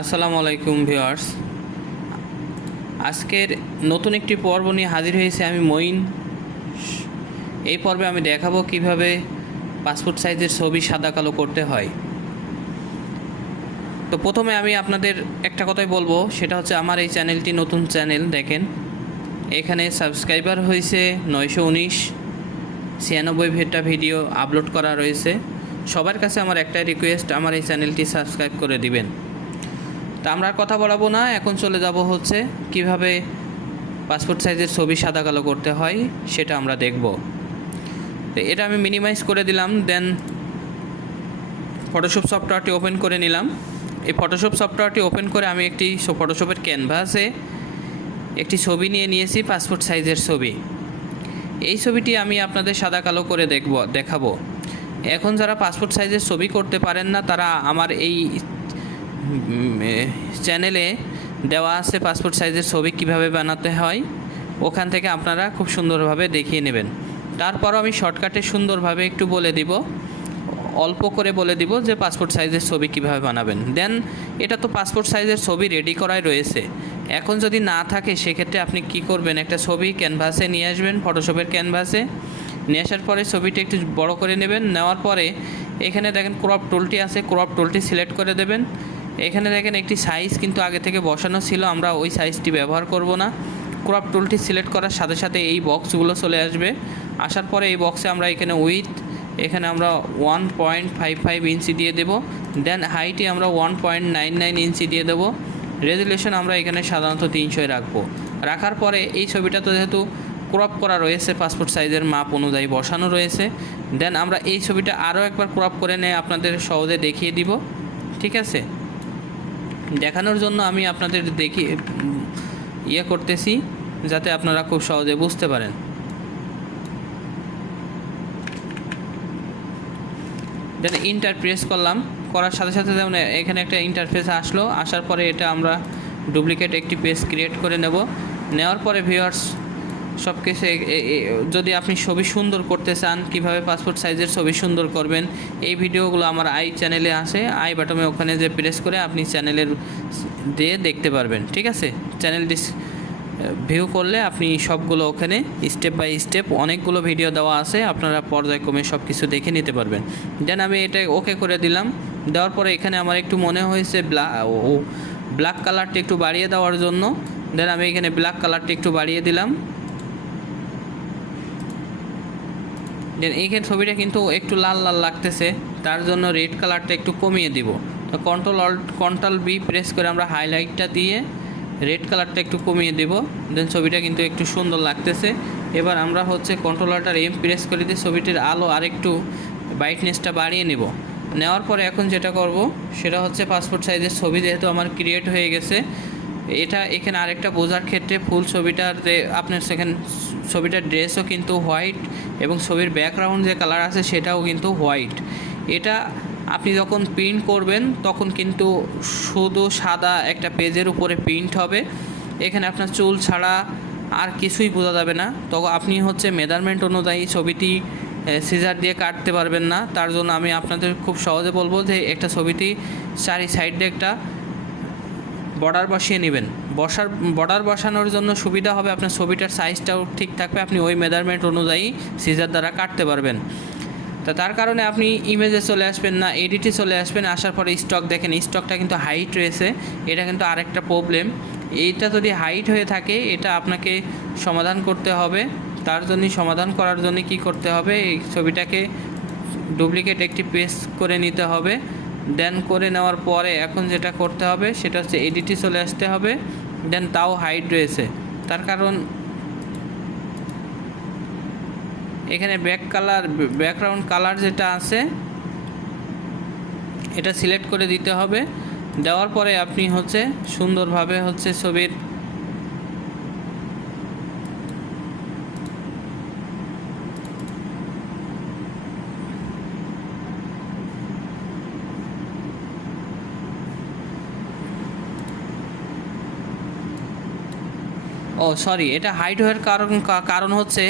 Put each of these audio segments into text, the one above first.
আসসালামু আলাইকুম ভিউয়ার্স। আজকের নতুন একটি পর্ব নিয়ে হাজির হয়েছে আমি মঈন। এই পর্বে আমি দেখাবো কিভাবে পাসপোর্ট সাইজের ছবি সাদা কালো করতে হয়। তো প্রথমে আমি আপনাদের একটা কথাই বলবো, সেটা হচ্ছে আমার এই চ্যানেলটি নতুন চ্যানেল। দেখেন এখানে সাবস্ক্রাইবার হয়েছে 919, 96টা ভিডিও আপলোড করা রয়েছে। সবার কাছে আমার একটাই রিকোয়েস্ট, আমার এই চ্যানেলটি সাবস্ক্রাইব করে দিবেন। তা আমরা আর কথা বলাবো না, এখন চলে যাব হচ্ছে কিভাবে পাসপোর্ট সাইজের ছবি সাদা কালো করতে হয় সেটা আমরা দেখব। তো এটা আমি মিনিমাইজ করে দিলাম, দেন ফটোশপ সফটওয়্যারটি ওপেন করে নিলাম। এই ফটোশপ সফটওয়্যারটি ওপেন করে আমি একটি ফটোশপের ক্যানভাসে একটি ছবি নিয়ে নিয়েছি, পাসপোর্ট সাইজের ছবি। এই ছবিটি আমি আপনাদের সাদা কালো করে দেখাবো। এখন যারা পাসপোর্ট সাইজের ছবি করতে পারেন না, তারা আমার এই চ্যানেলে দেওয়া আছে পাসপোর্ট সাইজের ছবি কিভাবে বানাতে হয়, ওখান থেকে আপনারা খুব সুন্দরভাবে দেখিয়ে নেবেন। তারপরও আমি শর্টকাটে সুন্দরভাবে একটু বলে দিব, অল্প করে বলে দিব যে পাসপোর্ট সাইজের ছবি কিভাবে বানাবেন। দেন এটা তো পাসপোর্ট সাইজের ছবি রেডি করাই রয়েছে। এখন যদি না থাকে সেক্ষেত্রে আপনি কি করবেন, একটা ছবি ক্যানভাসে নিয়ে আসবেন, ফটোশপের ক্যানভাসে নিয়ে আসার পরে ছবিটা একটু বড় করে নেবেন। নেওয়ার পরে এখানে দেখেন ক্রপ টুলটি আছে, ক্রপ টুলটি সিলেক্ট করে দেবেন। এখানে দেখেন একটি সাইজ কিন্তু আগে থেকে বসানো ছিল, আমরা ওই সাইজটি ব্যবহার করব না। ক্রপ টুলটি সিলেক্ট করার সাথে সাথে এই বক্সগুলো চলে আসবে। আসার পরে এই বক্সে আমরা এখানে এখানে আমরা 1.55 ইঞ্চি দিয়ে দেব। দেন হাইটে আমরা 1.99 ইঞ্চি দিয়ে দেব। রেজুলেশন আমরা এখানে সাধারণত 300 রাখবো। রাখার পরে এই ছবিটা তো যেহেতু ক্রপ করা রয়েছে, পাসপোর্ট সাইজের মাপ অনুযায়ী বসানো রয়েছে, দেন আমরা এই ছবিটা আরও একবার ক্রপ করে নিয়ে আপনাদের সহজে দেখিয়ে দিব। ঠিক আছে, দেখানোর জন্য আমি আপনাদের করতেছি যাতে আপনারা খুব সহজে বুঝতে পারেন। দেন ইন্টার প্রেস করলাম, করার সাথে সাথে যেমন এখানে একটা ইন্টারফেস আসলো। আসার পরে এটা আমরা ডুপ্লিকেট একটি পেজ ক্রিয়েট করে নেব। নেওয়ার পরে ভিউয়ার্স সব কিছু, যদি আপনি ছবি সুন্দর করতে চান, কিভাবে পাসপোর্ট সাইজের ছবি সুন্দর করবেন, এই ভিডিওগুলো আমার আই চ্যানেলে আসে। আই বাটনে ওখানে যে প্রেস করে আপনি চ্যানেলের দিয়ে দেখতে পারবেন। ঠিক আছে, চ্যানেল ভিউ করলে আপনি সবগুলো ওখানে স্টেপ বাই স্টেপ অনেকগুলো ভিডিও দেওয়া আছে, আপনারা পর্যায়ক্রমে সব কিছু দেখে নিতে পারবেন। দেন আমি এটা ওকে করে দিলাম। দেওয়ার পরে এখানে আমার একটু মনে হয়েছে ব্ল্যাক কালারটা একটু বাড়িয়ে দেওয়ার জন্য, দেন আমি এখানে ব্ল্যাক কালারটা একটু বাড়িয়ে দিলাম। দেন এইখানে ছবিটা কিন্তু একটু লাল লাল লাগতেছে, তার জন্য রেড কালারটা একটু কমিয়ে দিব। তো কন্ট্রোল বি প্রেস করে আমরা হাইলাইটটা দিয়ে রেড কালারটা একটু কমিয়ে দেব। দেন ছবিটা কিন্তু একটু সুন্দর লাগতেছে। এবার আমরা হচ্ছে কন্ট্রোলারটার এম প্রেস করে দিয়ে ছবিটির আলো আরেকটু ব্রাইটনেসটা বাড়িয়ে নেব। নেওয়ার পরে এখন যেটা করব সেটা হচ্ছে পাসপোর্ট সাইজের ছবি যেহেতু আমার ক্রিয়েট হয়ে গেছে, এটা এখানে আরেকটা বোঝার ক্ষেত্রে ফুল ছবিটার যে আপনার সেখানে ছবিটার ড্রেসও কিন্তু হোয়াইট এবং ছবির ব্যাকগ্রাউন্ড যে কালার আছে সেটাও কিন্তু হোয়াইট। এটা আপনি যখন প্রিন্ট করবেন তখন কিন্তু শুধু সাদা একটা পেজের উপরে প্রিন্ট হবে, এখানে আপনার চুল ছাড়া আর কিছুই বোঝা যাবে না। তখন আপনি হচ্ছে মেজারমেন্ট অনুযায়ী ছবিটি সিজার দিয়ে কাটতে পারবেন না। তার জন্য আমি আপনাদের খুব সহজে বলবো যে একটা ছবিটি চারি সাইডে একটা বর্ডার বসিয়ে নেবেন। বর্ডার বসানোর জন্য সুবিধা হবে, আপনার ছবিটার সাইজটাও ঠিক থাকবে, আপনি ওই মেজারমেন্ট অনুযায়ী সিজার দ্বারা কাটতে পারবেন। তো তার কারণে আপনি ইমেজে চলে আসবেন না, এডিটে চলে আসবেন। আসার পরে স্টক দেখেন, স্টকটা কিন্তু হাইট রয়েছে, এটা কিন্তু আরেকটা প্রবলেম। এইটা যদি হাইট হয়ে থাকে এটা আপনাকে সমাধান করতে হবে। তার জন্য সমাধান করার জন্য কি করতে হবে, এই ছবিটাকে ডুপ্লিকেট একটি পেস্ট করে নিতে হবে। দেন করে নেওয়ার পরে এখন যেটা করতে হবে সেটা হচ্ছে এডিটে চলে আসতে হবে। দেন তাও হাইট রয়েছে, তার কারণ এখানে ব্যাকগ্রাউন্ড কালার যেটা আছে এটা সিলেক্ট করে দিতে হবে। দেওয়ার পরে আপনি হচ্ছে সুন্দরভাবে হচ্ছে ছবির এটা হাইট হওয়ার কারণ হচ্ছে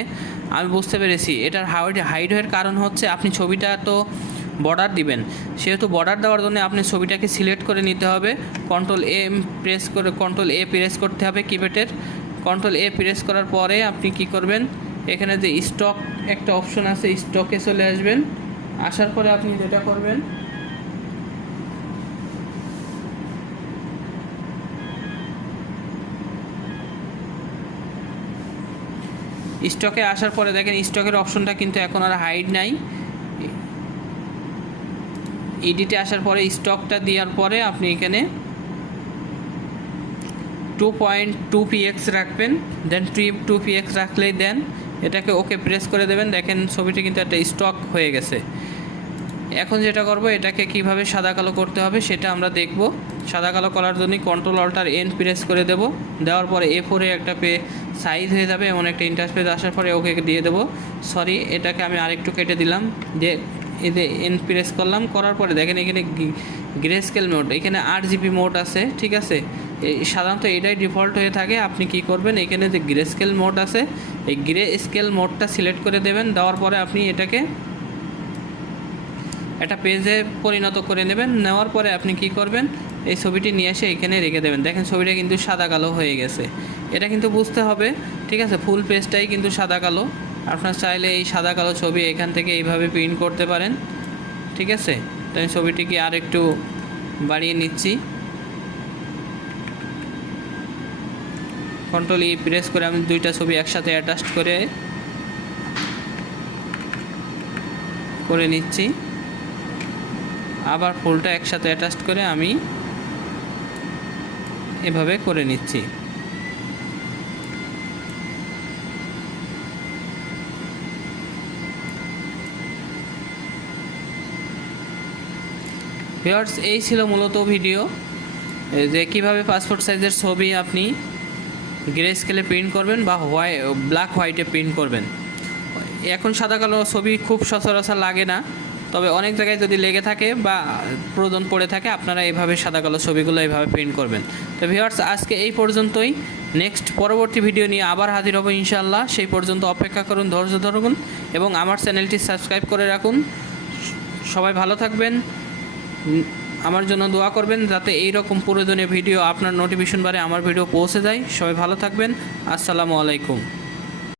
আমি বুঝতে পেরেছি। এটার হাইট হওয়ার কারণ হচ্ছে আপনি ছবিটা তো বর্ডার দিবেন, সেহেতু বর্ডার দেওয়ার জন্য আপনি ছবিটাকে সিলেক্ট করে নিতে হবে। কন্ট্রোল এ প্রেস করতে হবে কিবোর্ডের। কন্ট্রোল এ প্রেস করার পরে আপনি কি করবেন, এখানে যে স্টক একটা অপশন আছে, স্টকে চলে আসবেন। আসার পরে আপনি যেটা করবেন, স্টকে আসার পরে দেখেন স্টকের অপশনটা কিন্তু এখন আর হাইড নাই। এডিটে আসার পরে স্টকটা দেওয়ার পরে আপনি এখানে 2.2px রাখবেন, দেন 2px রাখলেই দেন এটাকে ওকে প্রেস করে দেবেন। দেখেন ছবিটি কিন্তু একটা স্টক হয়ে গেছে। এখন যেটা করব, এটাকে কিভাবে সাদা কালো করতে হবে সেটা আমরা দেখব। সাদা কালো করার জন্য কন্ট্রোল অল্টার এন প্রেস করে দেব, দেওয়ার পরে A4 একটা সাইজ হয়ে যাবে, এমন একটা ইন্টারফেস আসার পরে ওকে দিয়ে দেব। সরি, এটাকে আমি আরেকটু কেটে দিলাম, দিয়ে এতে এন প্রেস করলাম। করার পরে দেখেন এখানে গ্রে স্কেল মোড, এখানে RGB মোড আছে, ঠিক আছে। সাধারণত এটাই ডিফল্ট হয়ে থাকে। আপনি কি করবেন, এখানে যে গ্রে স্কেল মোড আছে, এই গ্রে স্কেল মোডটা সিলেক্ট করে দেবেন। দেওয়ার পরে আপনি এটাকে একটা পেজে পরিণত করে নেবেন। নেওয়ার পরে আপনি কি করবেন, এই ছবিটি নিয়ে এসে এখানে রেখে দেবেন। দেখেন ছবিটা কিন্তু সাদা কালো হয়ে গেছে। এটা কিন্তু বুঝতে হবে, ঠিক আছে। ফুল পেজটাই কিন্তু সাদা কালো। আপনার চাইলে এই সাদা কালো ছবি এখান থেকে এইভাবে প্রিন্ট করতে পারেন, ঠিক আছে। তো আমি ছবিটিকে আর একটু বাড়িয়ে নিচ্ছি। কন্ট্রোল ই প্রেস করে আমি দুইটা ছবি একসাথে অ্যাটাচ করে নিচ্ছি। আবার ফুলটা একসাথে অ্যাটাচ করে আমি এভাবে করে নিচ্ছি। ভিউয়ার্স, এই ছিল মূলত ভিডিও, যে কিভাবে পাসপোর্ট সাইজের ছবি আপনি গ্রে স্কেলে প্রিন্ট করবেন বা ব্ল্যাক হোয়াইটে প্রিন্ট করবেন। এখন সাদা কালো ছবি খুব সচরাচর লাগে না, তবে অনেক জায়গায় যদি লেগে থাকে বা প্রয়োজন পড়ে থাকে, আপনারা এইভাবে সাদা কালো ছবিগুলো এইভাবে প্রিন্ট করবেন। তো ভিউয়ার্স, আজকে এই পর্যন্তই। নেক্সট পরবর্তী ভিডিও নিয়ে আবার হাজির হব ইনশাআল্লাহ। সেই পর্যন্ত অপেক্ষা করুন, ধৈর্য ধরুন এবং আমার চ্যানেলটি সাবস্ক্রাইব করে রাখুন। সবাই ভালো থাকবেন, আমার জন্য দোয়া করবেন যাতে এই রকম প্রয়োজনীয় ভিডিও আপনার নোটিফিকেশন বারে আমার ভিডিও পৌঁছে যায়। সবাই ভালো থাকবেন। আসসালামু আলাইকুম।